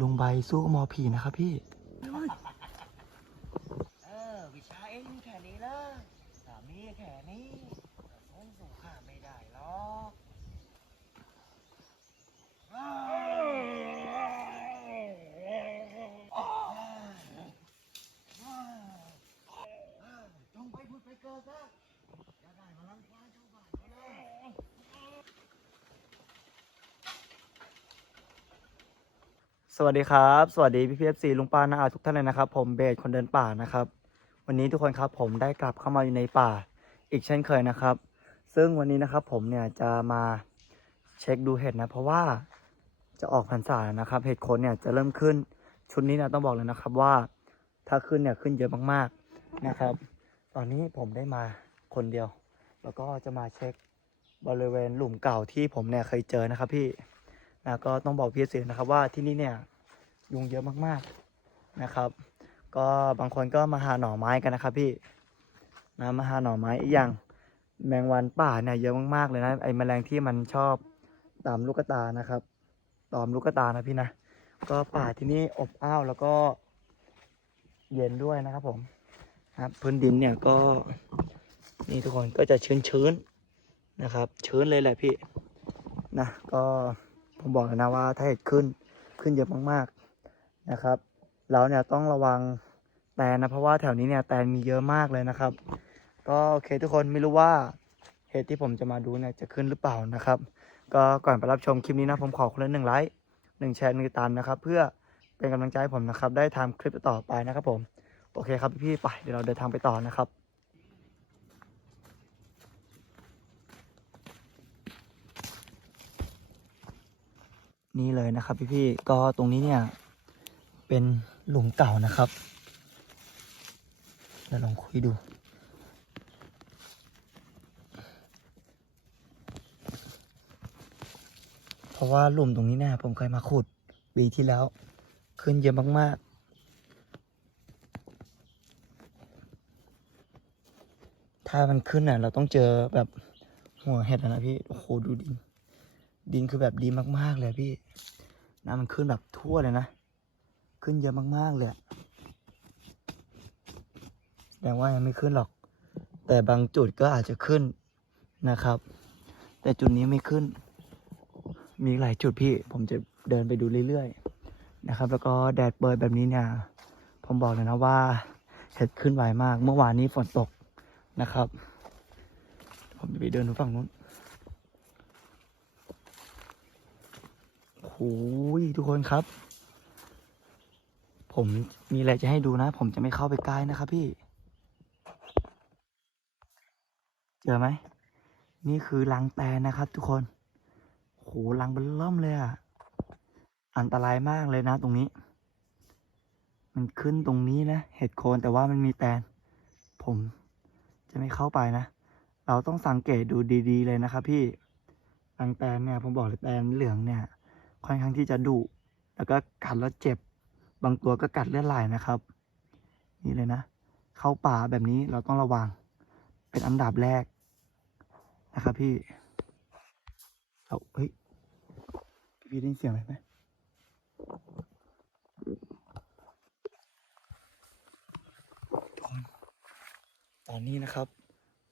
ลุงใบสู้กับหมอผีนะครับพี่ เออ วิชาเองมีแค่นี้เลยสามีแค่นี้แต่คงสู้ข้าไม่ได้หรอกจงไปพูดไปเกิดซะจะได้มาลังควายชาวบ้านเขาเลย สวัสดีครับ สวัสดีพี่พีเอฟซีลุงป้านาอาทุกท่านเลยนะครับ ผมเบสคนเดินป่านะครับ วันนี้ทุกคนครับผมได้กลับเข้ามาอยู่ในป่าอีกเช่นเคยนะครับ ซึ่งวันนี้นะครับผมเนี่ยจะมาเช็คดูเห็ดนะ เพราะว่าจะออกพรรษาแล้วนะครับ เห็ดโคนเนี่ยจะเริ่มขึ้นชุดนี้เนี่ยต้องบอกเลยนะครับว่า ถ้าขึ้นเนี่ยขึ้นเยอะมากๆนะครับ ตอนนี้ผมได้มาคนเดียว แล้วก็จะมาเช็คบริเวณหลุมเก่าที่ผมเนี่ยเคยเจอนะครับพี่นะก็ต้องบอกพี่เสียนะครับว่าที่นี่เนี่ย ยุงเยอะมากๆนะครับ ก็บางคนก็มาหาหน่อไม้กันนะครับพี่นะมาหาหน่อไม้อีกอย่างแมงวันป่าเนี่ยเยอะมากๆเลยนะไอ้แมลงที่มันชอบตามลูกตานะครับ ตอมลูกตานะพี่นะก็ป่าที่นี่อบอ้าวแล้วก็เย็นด้วยนะครับผมครับพื้นดินเนี่ยก็นี่ทุกคนก็จะชื้นๆนะครับชื้นเลยแหละพี่นะก็ผมบอกเลยนะว่าถ้าเห็ดขึ้นขึ้นเยอะมากๆ นะครับ เราเนี่ยต้องระวังแตนนะเพราะว่าแถวนี้เนี่ยแตนมีเยอะมากเลยนะครับ ก็โอเคทุกคนไม่รู้ว่าเห็ดที่ผมจะมาดูเนี่ยจะขึ้นหรือเปล่านะครับ ก็ก่อนไปรับชมคลิปนี้นะผมขอคนละหนึ่งไลค์หนึ่งแชร์หนึ่งตามนะครับ เพื่อเป็นกำลังใจให้ผมนะครับ ได้ทำคลิปต่อไปนะครับผม โอเคครับพี่ๆไปเดี๋ยวเราเดินทางไปต่อนะครับนี่เลยนะครับพี่ๆ ก็ตรงนี้เนี่ย เป็นหลุมเก่านะครับเราลองคุยดู เพราะว่าหลุมตรงนี้เนี่ยผมเคยมาขุดปีที่แล้ว ขึ้นเยอะมาก ๆ ถ้ามันขึ้นน่ะ เราต้องเจอแบบหัวเห็ดนะพี่ โอ้โห ดูดิน ดินคือแบบดีมาก ๆ เลยพี่ น้ำมันขึ้นแบบทั่วเลยนะ ขึ้นเยอะมาก ๆ เลยแสดงว่ายังไม่ขึ้นหรอก แต่บางจุดก็อาจจะขึ้นนะครับ แต่จุดนี้ไม่ขึ้น มีหลายจุดพี่ ผมจะเดินไปดูเรื่อย ๆ นะครับ แล้วก็แดดเปิดแบบนี้เนี่ย ผมบอกเลยนะว่าเห็ดขึ้นไวมาก เมื่อวานนี้ฝนตกนะครับ ผมจะไปเดินดูฝั่งนู้นโอ้โหทุกคนครับ ผมมีอะไรจะให้ดูนะ ผมจะไม่เข้าไปใกล้นะครับพี่ เจอไหม นี่คือรังแตนนะครับทุกคน โหรังเบลเริ่มเลยอะอันตรายมากเลยนะตรงนี้ มันขึ้นตรงนี้นะ เห็ดโคนแต่ว่ามันมีแตน ผมจะไม่เข้าไปนะ เราต้องสังเกตดูดีๆเลยนะครับพี่รังแตนเนี่ยผมบอกเลยแตนเหลืองเนี่ย ค่อนข้างที่จะดุแล้วก็กัดแล้วเจ็บ บางตัวก็กัดเลือดไหลนะครับ นี่เลยนะ เข้าป่าแบบนี้เราต้องระวัง เป็นอันดับแรกนะครับพี่เอาเฮ้ยพี่ได้ยินเสียงอะไรไหมตอนนี้นะครับ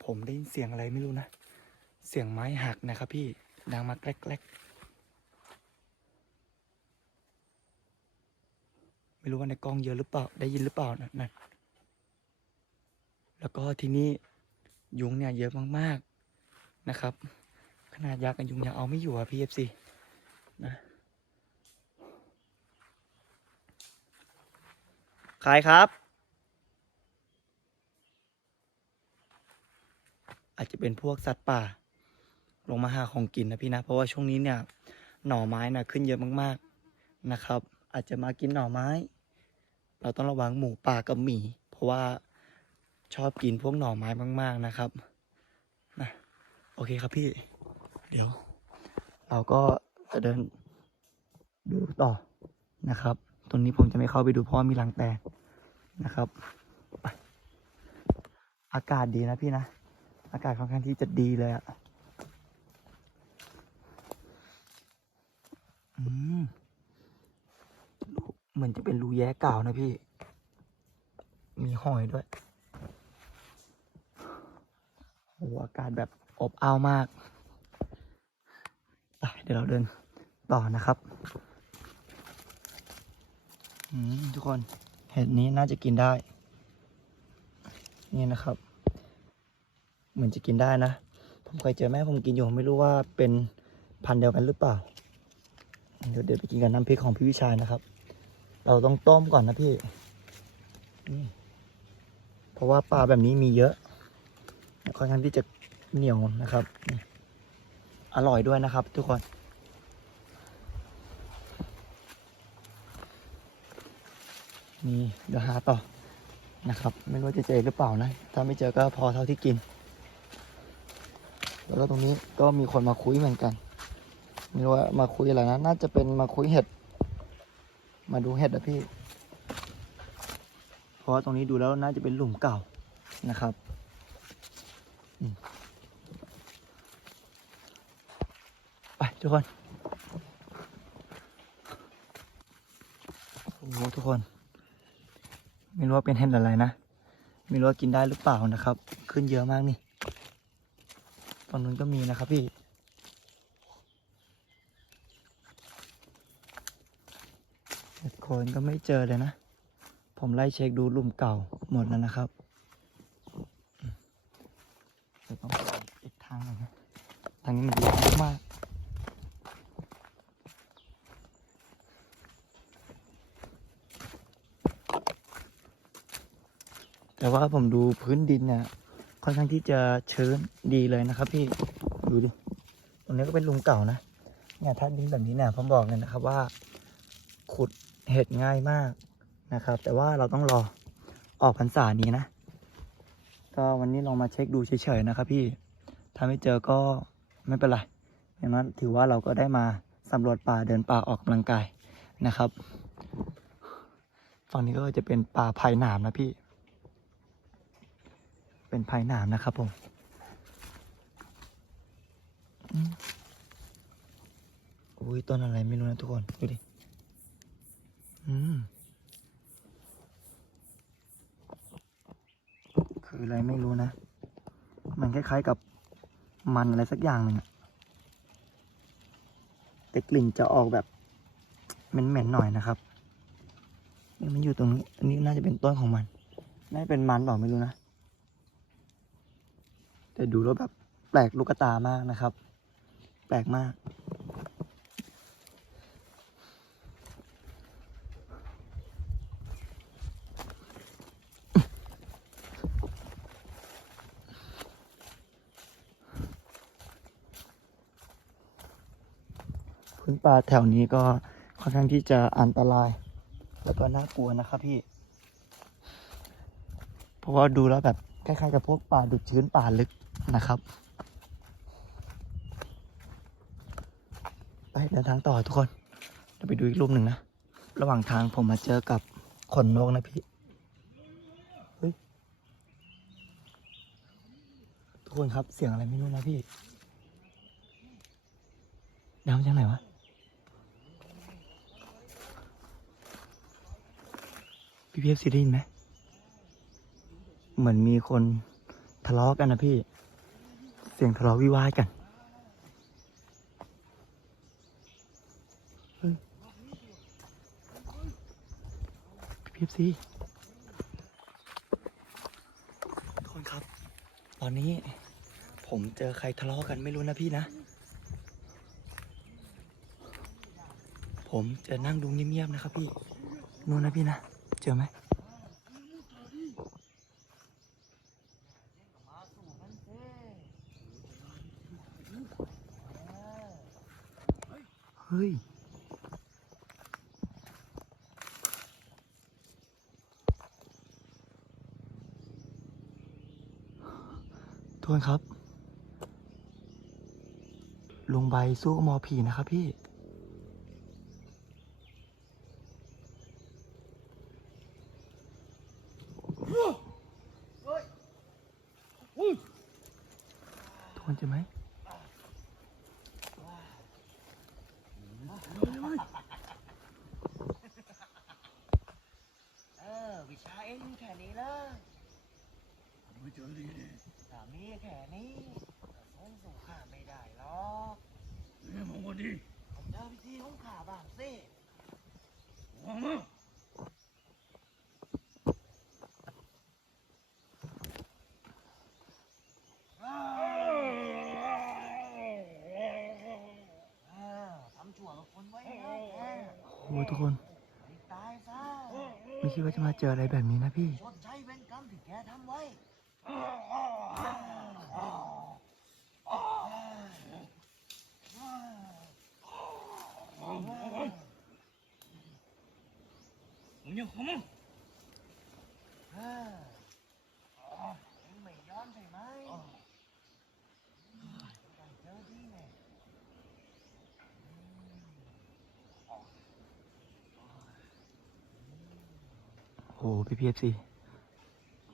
ผมได้ยินเสียงอะไรไม่รู้นะ เสียงไม้หักนะครับพี่ดังมาแกลก ไม่รู้ว่าในกล้องเยอะหรือเปล่า ได้ยินหรือเปล่านะนั่นแล้วก็ที่นี่ยุงเนี่ยเยอะมากๆนะครับ ขนาดยักษ์กับยุงยังเอาไม่อยู่อะพี่เอฟซีนะขายครับ อาจจะเป็นพวกสัตว์ป่า ลงมาหาของกินนะพี่นะ เพราะว่าช่วงนี้เนี่ยหน่อไม้นะขึ้นเยอะมากๆนะครับ อาจจะมากินหน่อไม้ เราต้องระวังหมูป่ากับหมี เพราะว่าชอบกินพวกหน่อไม้มาก ๆนะครับนะโอเคครับพี่ เดี๋ยว เราก็จะเดินดูต่อนะครับ ตรงนี้ผมจะไม่เข้าไปดูเพราะว่ามีรังแตนนะครับ อากาศดีนะพี่นะ อากาศค่อนข้างที่จะดีเลยอะอืม เหมือนจะเป็นรูแย้เก่านะพี่ มีหอยด้วยโอ้อากาศแบบอบอ้าวมากไปเดี๋ยวเราเดินต่อนะครับทุกคนเห็ดนี้น่าจะกินได้ นี่นะครับ เหมือนจะกินได้นะ ผมเคยเจอแม่ผมกินอยู่ไม่รู้ว่าเป็นพันเดียวกันหรือเปล่า เดี๋ยวเดี๋ยวไปกินกับน้ำพริกของพี่วิชัยนะครับ เราต้องต้มก่อนนะพี่ เพราะว่าปลาแบบนี้มีเยอะ ค่อนข้างที่จะเหนียวนะครับ อร่อยด้วยนะครับทุกคนนี่เดี๋ยวหาต่อนะครับ ไม่รู้จะเจอหรือเปล่านะ ถ้าไม่เจอก็พอเท่าที่กิน แล้วก็ตรงนี้ก็มีคนมาคุยเหมือนกันไม่รู้ว่ามาคุยอะไรนะ น่าจะเป็นมาคุยเห็ด มาดูเห็ดอะพี่ เพราะว่าตรงนี้ดูแล้วน่าจะเป็นหลุมเก่านะครับ ไปทุกคนโอ้โหทุกคน ไม่รู้ว่าเป็นเห็ดอะไรนะ ไม่รู้ว่ากินได้หรือเปล่านะครับ ขึ้นเยอะมากนี่ฝั่งนู้นก็มีนะครับพี่ เห็ดโคนก็ไม่เจอเลยนะ ผมไล่เช็คดูลุมเก่าหมดแล้วนะครับอืมเดี๋ยวต้องไปอีกทางนึงนะทางนี้มันลึกมากแต่ว่าผมดูพื้นดินเนี่ยค่อนข้างที่จะชื้นดีเลยนะครับ พี่ดูดิตรงนี้ก็เป็นลุมเก่านะเนี่ยถ้าดินแบบนี้เนี่ยผมบอกเลยนะครับว่า ขุด เห็ดง่ายมากนะครับ แต่ว่าเราต้องรอออกพรรษานี้นะ ก็วันนี้ลองมาเช็คดูเฉยๆนะครับ พี่ถ้าไม่เจอก็ไม่เป็นไรอย่างนั้นถือว่าเราก็ได้มาสำรวจป่าเดินป่าออกกำลังกายนะครับฝั่งนี้ก็จะเป็นป่าไผ่หนามนะพี่ เป็นไผ่หนามนะครับผมอุ้ยต้นอะไรไม่รู้นะทุกคน ดูดิ คืออะไรไม่รู้นะ มันคล้ายๆกับมันอะไรสักอย่างหนึ่งอะแต่กลิ่นจะออกแบบเหม็นๆหน่อยนะครับนี่มันอยู่ตรงนี้ อันนี้น่าจะเป็นต้นของมัน น่าจะเป็นมันเปล่าไม่รู้นะ แต่ดูแล้วแบบแปลกลูกตามากนะครับ แปลกมาก พื้นป่าแถวนี้ก็ค่อนข้างที่จะอันตราย แล้วก็น่ากลัวนะครับพี่ เพราะว่าดูแล้วแบบคล้ายๆกับพวกป่าดุชื้นป่าลึกนะครับ ไปเดินทางต่อทุกคนเดี๋ยวไปดูอีกรูปหนึ่งนะ ระหว่างทางผมมาเจอกับขนนกนะพี่เฮ้ยทุกคนครับเสียงอะไรไม่รู้นะพี่ดังมาจากไหนวะ พี่พีเอฟซีได้ยินไหม เหมือนมีคนทะเลาะกันนะพี่ เสียงทะเลาะวิวาทกันพี่พีเอฟซีทุกคนครับ ตอนนี้ผมเจอใครทะเลาะกันไม่รู้นะพี่นะ ผมจะนั่งดูเงียบๆนะครับพี่นู่นนะพี่นะ เจอไหมเฮ้ยทุกคนครับ ลงใบสู้มอผีนะครับพี่ ทุกคนเจะไหม เนี้เลย ไม่เจอดีดิ สามีแค่นี้ก็คงสู้ข้าไม่ได้หรอก เนี่ยมึงวันดี ผมเจอพิธีของข้าบ้างสิวางมาอ้าวทำชั่วกับคนไว้นะแกโอ้ทุกคนไปตายซะ ไม่คิดว่าจะมาเจออะไรแบบนี้นะพี่ ชดใช้เวรกรรมที่แกทำไว้ มึงยังขโมยเออเอ็งไม่ยอมใช่ไหมต้องเจอที่แน่โอ้พี่พีเอฟซี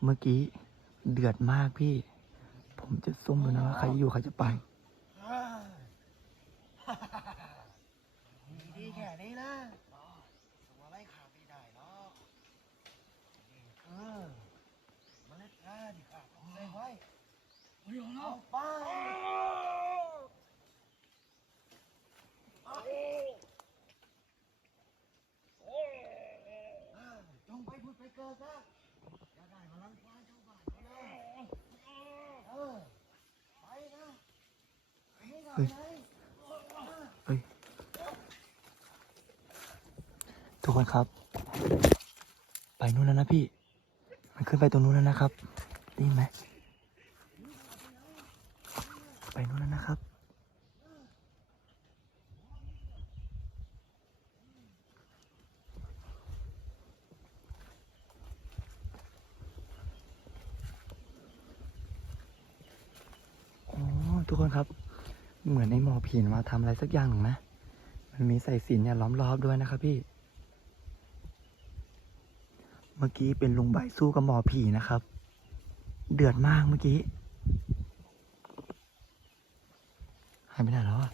เมื่อกี้เดือดมากพี่ ผมจะซุ่มดูนะว่าใครจะอยู่ใครจะไป มีดีแค่นี้นะตัวอะไรขาดไม่ได้หรอกนี่คือเมล็ดงาที่ข้าต้องใส่ไว้ ไม่ยอมแล้ เอา ว ไปอ้าวจงไปพูดไปเกิดซะจะได้มาลังควานชาวบ้านเขาเลยเออไปนะ เฮ้ยทุกคนครับ ไปนู่นแล้วนะพี่ มันขึ้นไปตรงนู้นแล้วนะครับได้ยินไหมไปนู่นแล้วนะครับอ๋อทุกคนครับ เหมือนไอ้หมอผีนมาทำอะไรสักอย่างหนึ่งนะ มันมีสายสินเนี่ยล้อมรอบด้วยนะครับพี่ เมื่อกี้เป็นลุงใบสู้กับหมอผีนะครับ เดือดมากเมื่อกี้ หายไปไหนแล้วอะ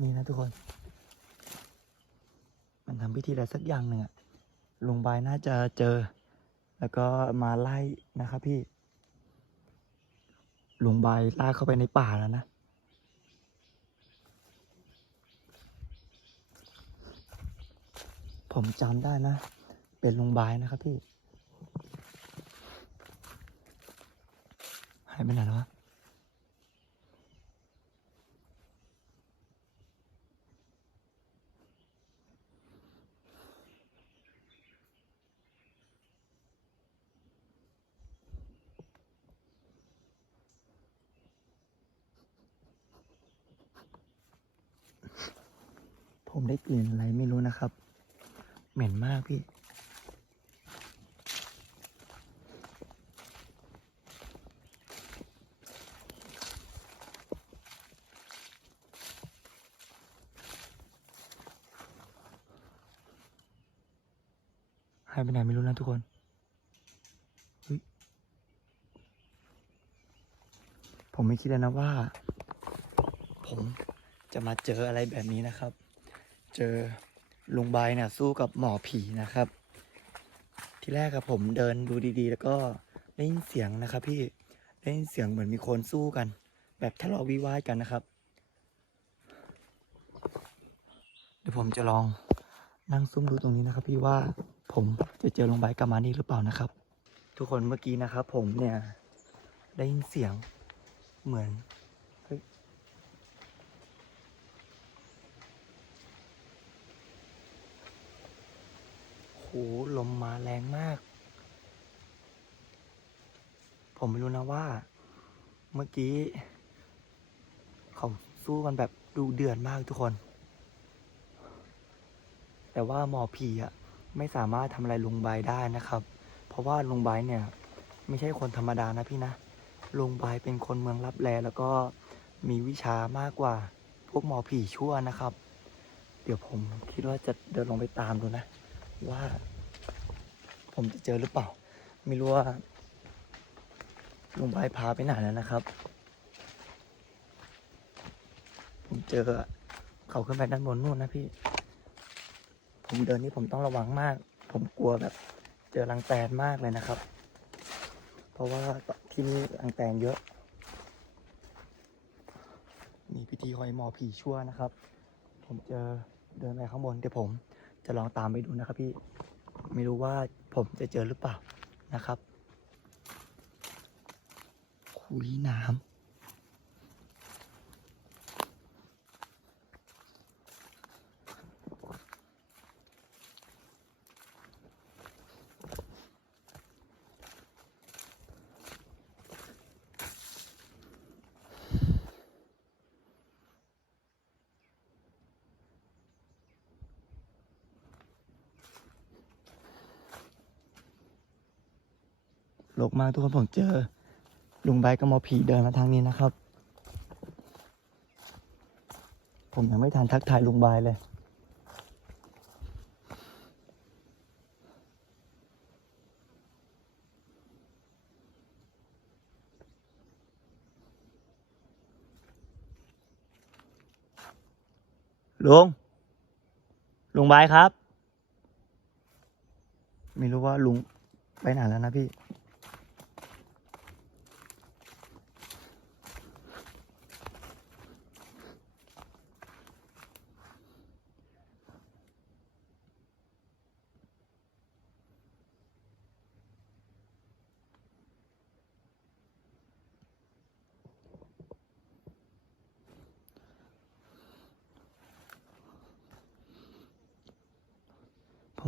นี่นะทุกคน ทำพิธีอะไรสักอย่างหนึ่งอะลุงบายน่าจะเจอ แล้วก็มาไล่นะครับพี่ ลุงบายลาเข้าไปในป่าแล้วนะ ผมจำได้นะ เป็นลุงบายนะครับพี่ หายไปไหนแล้ววะ ผมได้กลิ่นอะไรไม่รู้นะครับ เหม็นมาก พี่หายไปไหนไม่รู้นะทุกคนผมไม่คิดเลยนะว่า ผมจะมาเจออะไรแบบนี้นะครับ เจอ ลุงใบเนี่ยสู้กับหมอผีนะครับ ที่แรกกับผมเดินดูดีๆ แล้วก็ได้ยินเสียงนะครับ พี่ได้ยินเสียงเหมือนมีคนสู้กัน แบบทะเลาะวิวาทกันนะครับ เดี๋ยวผมจะลองนั่งซุ่มดูตรงนี้นะครับ พี่ว่าผมจะเจอลุงใบกลับมานี่หรือเปล่านะครับ ทุกคนเมื่อกี้นะครับ ผมเนี่ยได้ยินเสียงเหมือน โหลมมาแรงมาก ผมไม่รู้นะว่า เมื่อกี้ เขาสู้กันแบบดูเดือดมากทุกคน แต่ว่าหมอผีอะไม่สามารถทำอะไรลุงใบได้นะครับ เพราะว่าลุงใบเนี่ย ไม่ใช่คนธรรมดานะพี่นะลุงใบเป็นคนเมืองรับแลแล้วก็มีวิชามากกว่า พวกหมอผีชั่วนะครับ เดี๋ยวผมคิดว่าจะเดินลงไปตามดูนะ ว่า ผมจะเจอหรือเปล่า ไม่รู้ว่าลุงบพาไปไหนแล้วนะครับ ผมเจอเขาขึ้นไปด้านบนนู่นนะพี่ ผมเดินนี่ผมต้องระวังมาก ผมกลัวแบบ เจอรังแตนมากเลยนะครับ เพราะว่าที่นี่รังแตนเยอะ มีพิธีหอยหมอผีชั่วนะครับ ผมเจอเดินไปข้างบนเดี๋ยวผม จะลองตามไปดูนะครับพี่ ไม่รู้ว่าผมจะเจอหรือเปล่านะครับ คุยน้ำ โลกมากทุกคนผมเจอ ลุงใบกับหมอผีเดินมาทางนี้นะครับ ผมยังไม่ทันทักทายลุงใบเลย ลุง ลุงใบครับ ไม่รู้ว่าลุงไปไหนแล้วนะพี่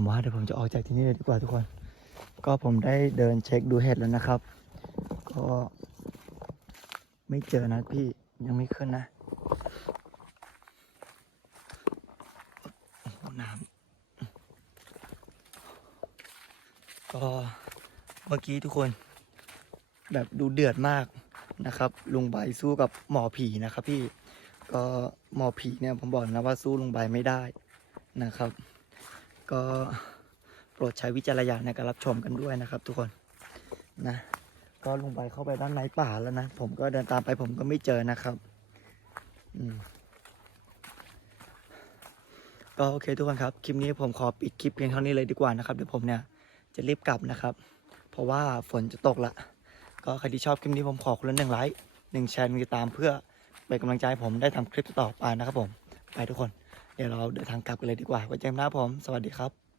ผมว่าเดี๋ยวผมจะออกจากที่นี่เลยดีกว่าทุกคน ก็ผมได้เดินเช็คดูเห็ดแล้วนะครับ ก็ไม่เจอนะพี่ยังไม่ขึ้นนะโอ้น้ำก็เมื่อกี้ทุกคนแบบดูเดือดมากนะครับลุงใบสู้กับหมอผีนะครับพี่ก็หมอผีเนี่ยผมบอกนะว่าสู้ลุงใบไม่ได้นะครับ ก็โปรดใช้วิจารณญาณในการรับชมกันด้วยนะครับทุกคนนะ ก็ลงไปเข้าไปด้านในป่าแล้วนะ ผมก็เดินตามไปผมก็ไม่เจอนะครับ อืมก็โอเคทุกคนครับ คลิปนี้ผมขอปิดคลิปเพียงเท่านี้เลยดีกว่านะครับเดี๋ยวผมเนี่ยจะรีบกลับนะครับ เพราะว่าฝนจะตกละ ก็ใครที่ชอบคลิปนี้ผมขอคนละหนึ่งไลค์หนึ่งแชร์หนึ่งติดตามเพื่อเป็นกำลังใจให้ผมได้ทำคลิปต่อไปนะครับผม ไปทุกคน เดี๋ยวเราเดินทางกลับกันเลยดีกว่าไว้เจอกันนะครับผม สวัสดีครับ